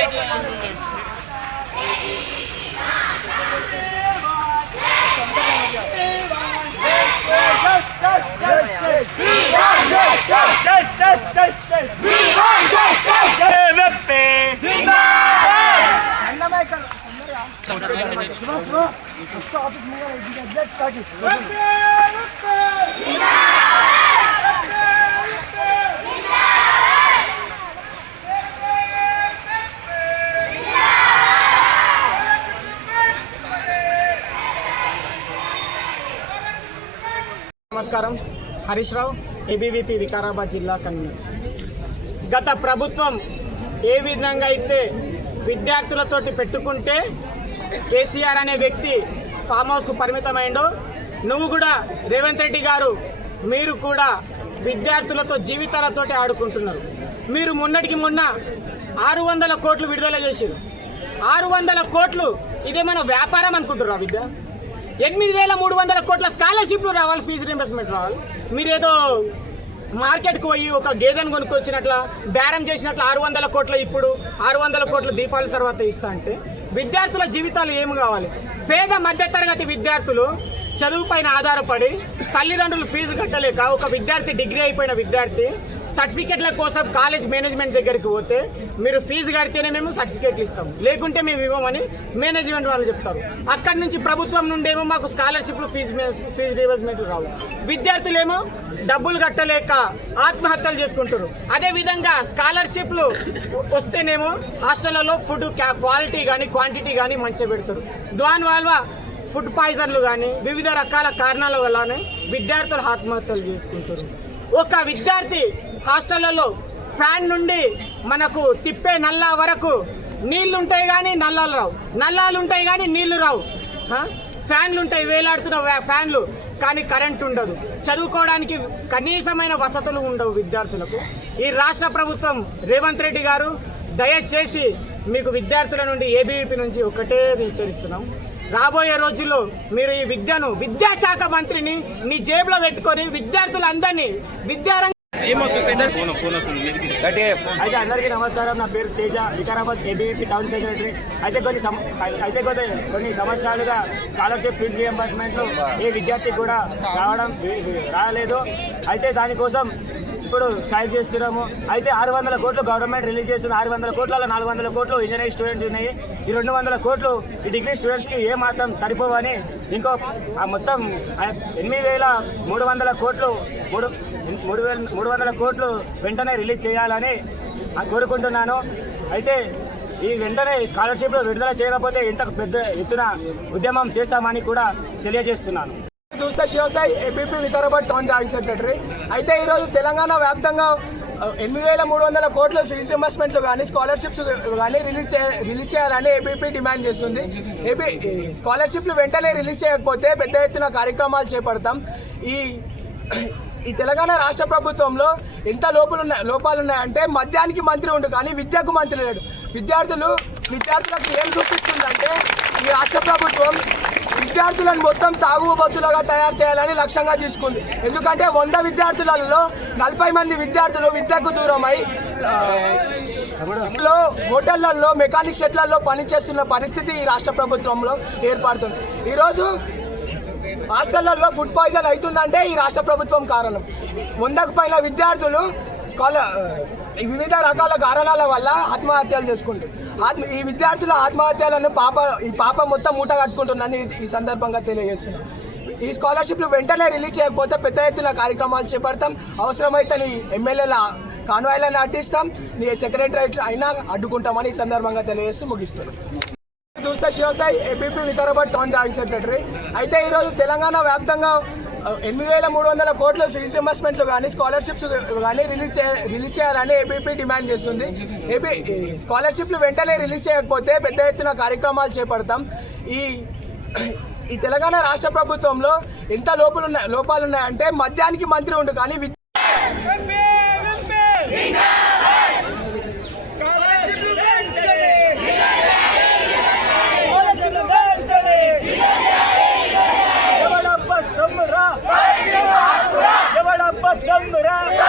Let's go! నమస్కారం. Harish Rao ABVP Vikarabad జిల్లా convener. గత ప్రభుత్వం ఏ విధంగా అయితే విద్యార్థులతోటి పెట్టుకుంటే కేసీఆర్ అనే వ్యక్తి ఫామ్ హౌస్కు పరిమితమైండో నువ్వు కూడా రేవంత్ రెడ్డి గారు మీరు కూడా విద్యార్థులతో జీవితాలతోటి ఆడుకుంటున్నారు. మీరు మొన్నటికి మొన్న ఆరు వందల కోట్లు విడుదల చేసారు ఆరు వందల కోట్లు ఇదేమైనా వ్యాపారం అనుకుంటున్నారా విద్య? ఎనిమిది వేల మూడు వందల కోట్ల స్కాలర్షిప్లు రావాలి ఫీజు రింబర్స్మెంట్ రావాలి. మీరేదో మార్కెట్కి పోయి ఒక గేదెను కొనుక్కొచ్చినట్ల బేరం చేసినట్లు ఆరు వందల కోట్ల ఇప్పుడు ఆరు వందల కోట్ల దీపావళి తర్వాత ఇస్తా అంటే విద్యార్థుల జీవితాలు ఏమి కావాలి? పేద మధ్యతరగతి విద్యార్థులు చదువు పైన ఆధారపడి తల్లిదండ్రులు ఫీజు కట్టలేక ఒక విద్యార్థి డిగ్రీ అయిపోయిన విద్యార్థి సర్టిఫికెట్ల కోసం కాలేజ్ మేనేజ్మెంట్ దగ్గరికి పోతే మీరు ఫీజు కడితేనే మేము సర్టిఫికెట్లు ఇస్తాం. లేకుంటే మేము ఇవ్వమని మేనేజ్మెంట్ వాళ్ళు చెప్తారు. అక్కడి నుంచి ప్రభుత్వం నుండేమో మాకు స్కాలర్షిప్లు ఫీజు ఫీజు రివర్స్మెంట్లు రావు. విద్యార్థులేమో డబ్బులు కట్టలేక ఆత్మహత్యలు చేసుకుంటారు అదే విధంగా స్కాలర్షిప్లు వస్తేనేమో హాస్టళ్ళలో ఫుడ్ క్వాలిటీ కానీ క్వాంటిటీ కానీ మంచిగా పెడతారు. దానివల్ల ఫుడ్ పాయిజన్లు కానీ వివిధ రకాల కారణాల వల్లనే విద్యార్థులు ఆత్మహత్యలు చేసుకుంటారు ఒక విద్యార్థి హాస్టళ్ళలో ఫ్యాన్ నుండి మనకు తిప్పే నల్లా వరకు నీళ్ళుంటాయి కానీ నల్లాలు రావు. నల్లాలు ఉంటాయి కానీ నీళ్ళు రావు. ఫ్యాన్లు ఉంటాయి వేలాడుతున్న ఫ్యాన్లు. కానీ కరెంట్ ఉండదు. చదువుకోవడానికి కనీసమైన వసతులు ఉండవు విద్యార్థులకు. ఈ రాష్ట్ర ప్రభుత్వం రేవంత్ రెడ్డి గారు దయచేసి మీకు విద్యార్థుల నుండి ఏబీవీపీ నుంచి ఒకటే హెచ్చరిస్తున్నాం రాబోయే రోజుల్లో మీరు ఈ విద్యను విద్యాశాఖ మంత్రిని మీ జేబులో పెట్టుకొని విద్యార్థులందరినీ విద్యారంగ అయితే అందరికీ నమస్కారం. నా పేరు Teja Vikarabad ABVP town secretary. అయితే కొన్ని అయితే కొన్ని కొన్ని సంవత్సరాలుగా స్కాలర్షిప్ ఫీజు రియంబర్స్మెంట్లు ఏ విద్యార్థికి కూడా రావడం రాలేదు. అయితే దానికోసం ఇప్పుడు స్టార్ట్ చేస్తున్నాము. అయితే ఆరు వందల కోట్లు గవర్నమెంట్ రిలీజ్ చేస్తుంది. ఆరు వందల కోట్ల నాలుగు వందల కోట్లు ఇంజనీరింగ్ స్టూడెంట్స్ ఉన్నాయి. ఈ రెండు వందల కోట్లు ఈ డిగ్రీ స్టూడెంట్స్కి ఏ మాత్రం సరిపోవని ఇంకో ఆ మొత్తం ఎనిమిది వేల మూడు వందల కోట్లు మూడు మూడు వేల మూడు వందల కోట్లు వెంటనే రిలీజ్ చేయాలని కోరుకుంటున్నాను. అయితే ఈ వెంటనే స్కాలర్షిప్లు విడుదల చేయకపోతే ఇంత పెద్ద ఎత్తున ఉద్యమం చేస్తామని కూడా తెలియజేస్తున్నాను. Dusta Shivasai APP Vikarabad town joint secretary. అయితే ఈరోజు తెలంగాణ వ్యాప్తంగా ఎనిమిది వేల మూడు వందల కోట్ల ఫీజు రింబర్స్మెంట్లు కానీ స్కాలర్షిప్స్ కానీ రిలీజ్ చే రిలీజ్ చేయాలని ఏపీపీ డిమాండ్ చేస్తుంది. ఏపీ స్కాలర్షిప్లు వెంటనే రిలీజ్ చేయకపోతే పెద్ద ఎత్తున కార్యక్రమాలు చేపడతాం. ఈ ఈ తెలంగాణ రాష్ట్ర ప్రభుత్వంలో ఎంత లోపాలు ఉన్నాయి లోపాలు ఉన్నాయంటే మద్యానికి మంత్రి ఉండు కానీ విద్యకు మంత్రి లేడు. విద్యార్థులు విద్యార్థులకు ఏం చూపిస్తుందంటే ఈ రాష్ట్ర ప్రభుత్వం విద్యార్థులను మొత్తం తాగుబోతులుగా తయారు చేయాలని లక్ష్యంగా తీసుకుంది. ఎందుకంటే వంద విద్యార్థులలో నలభై మంది విద్యార్థులు విద్యకు దూరమై లో హోటళ్ళలో మెకానిక్ షెడ్లలో పనిచేస్తున్న పరిస్థితి ఈ రాష్ట్ర ప్రభుత్వంలో ఏర్పడుతుంది. ఈరోజు హాస్టళ్ళలో ఫుడ్ పాయిజన్ అవుతుందంటే ఈ రాష్ట్ర ప్రభుత్వం కారణం. వందకు పైన విద్యార్థులు స్కాలర్ వివిధ రకాల కారణాల వల్ల ఆత్మహత్యలు చేసుకుంటారు ఆత్మ ఈ విద్యార్థుల ఆత్మహత్యలను పాప ఈ పాప మొత్తం మూట కట్టుకుంటుందని ఈ- సందర్భంగా తెలియజేస్తున్నాం. ఈ స్కాలర్షిప్లు వెంటనే రిలీజ్ చేయకపోతే పెద్ద ఎత్తున కార్యక్రమాలు చేపడతాం. అవసరమైతే నీ ఎమ్మెల్యేల కాన్వాయ్లను అడ్డిస్తాం. నీ సెక్రటరేట్ అయినా అడ్డుకుంటామని ఈ సందర్భంగా తెలియజేస్తూ ముగిస్తున్నాం. Dusta Shivasai APP Vikarabad town joint secretary. అయితే ఈరోజు తెలంగాణ వ్యాప్తంగా ఎనిమిది వేల మూడు వందల కోట్ల ఫీజు రింబర్స్మెంట్లు కానీ స్కాలర్షిప్స్ కానీ రిలీజ్ చే రిలీజ్ చేయాలని ఏపీపీ డిమాండ్ చేస్తుంది. ఏపీ స్కాలర్షిప్లు వెంటనే రిలీజ్ చేయకపోతే పెద్ద ఎత్తున కార్యక్రమాలు చేపడతాం. ఈ ఈ తెలంగాణ రాష్ట్ర ప్రభుత్వంలో ఎంత లోపాలు ఉన్నాయి లోపాలు ఉన్నాయంటే మద్యానికి మంత్రి ఉండు కానీ Liberar